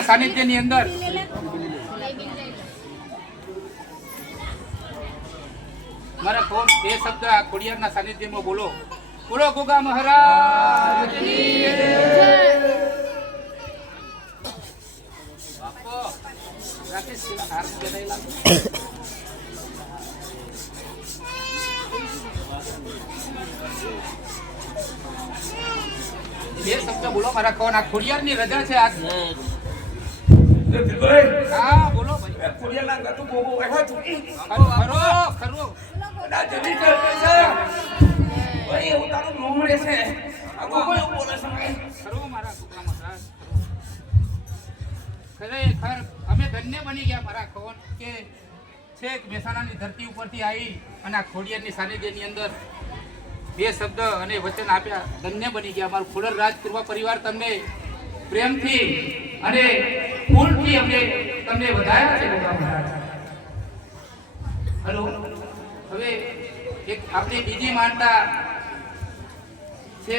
ખોડિયારના સાનિધ્યની અંદર મારા કોણ બે શબ્દ આ ખોડિયારના સાનિધ્યમાં બોલો. બોલો ગોગા મહારાજની જય. બાપો રાકેશ કેલા હાર બેઠા લાગો. બે શબ્દ બોલો મારા કોણ આ ખોડિયારની રજા છે આજ. હા બોલો ભાઈ. ખોડિયારના ગતું બહુ આવ્યો છું. ખરો ખરો રાજવી છે ભાઈ હું તારું નોમડે છે આ કોઈ બોલે છે ખરો મારા ગોગા મહારાજ. ખરેખર અમે ધન્ય બની ગયા મારા કોણ કે છેક મહેસાણાની ધરતી ઉપરથી આવી અને આ ખોડિયારની સાનિધ્યની અંદર બે શબ્દ અને વચન આપ્યા. ધન્ય બની ગયા. અમારું ખોડલ રાજપૂર્વ પરિવાર તમને પ્રેમથી અને ફૂલથી અમને તમને વધાયા છે ગોગા મહારાજ. હલો હવે એક આપણી બીજી માનતા છે